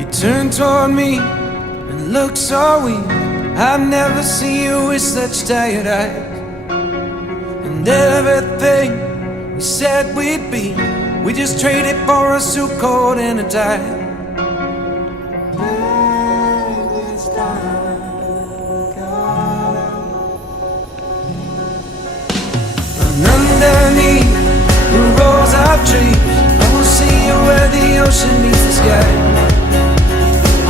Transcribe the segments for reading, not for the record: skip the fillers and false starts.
You turn toward me and look so weak. I've never seen you with such tired eyes. And everything we said we'd be, we just traded for a suit coat and a tie. And underneath the rows of trees, I will see you where the ocean meets the sky.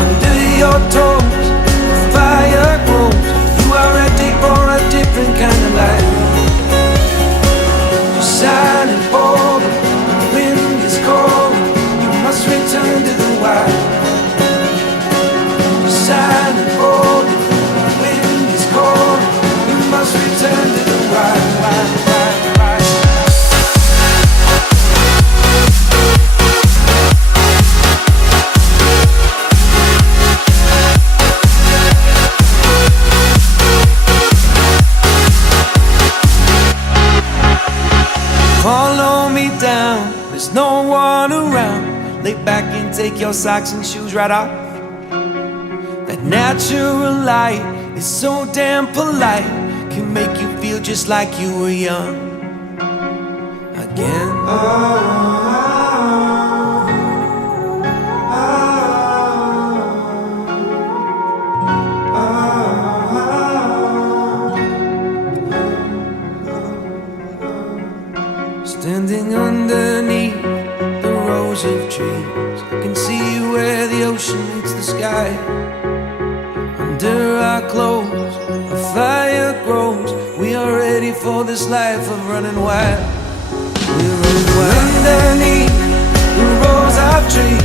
Under your toes, the fire grows. You are ready for a different kind of life. You're shining bold, the wind is cold. You must return to the wild. You're shining bold, the wind is cold. You must return to the wild, wild, wild, wild. Follow me down, there's no one around. Lay back and take your socks and shoes right off. That natural light is so damn polite, can make you feel just like you were young again. Standing underneath the rows of trees, I can see where the ocean meets the sky. Under our clothes, a fire grows. We are ready for this life of running wild. We're running wild. Underneath the rows of trees,